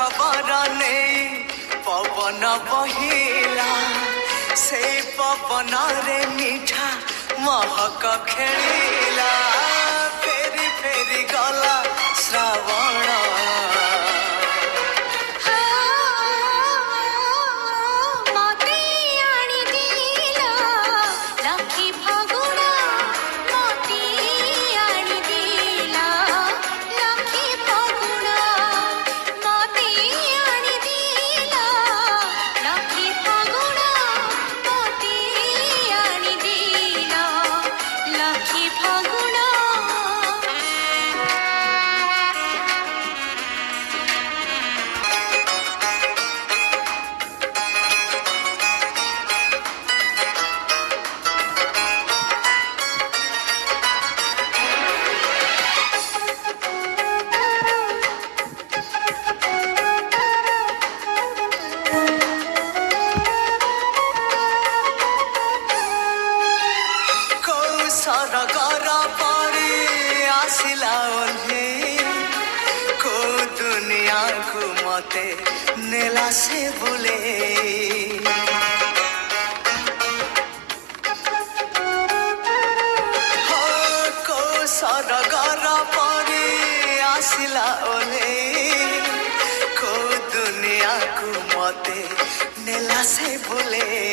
खबर नहीं पवन बहिला से पवन रे मीठा महक खेलिला फेरी फेरी गला श्रावण सरगर परी आसिला ओल्हे को दुनिया को मते नेला से बुले हो को सरगर परी आसिला ओल्हे को दुनिया को मते नेला से बुले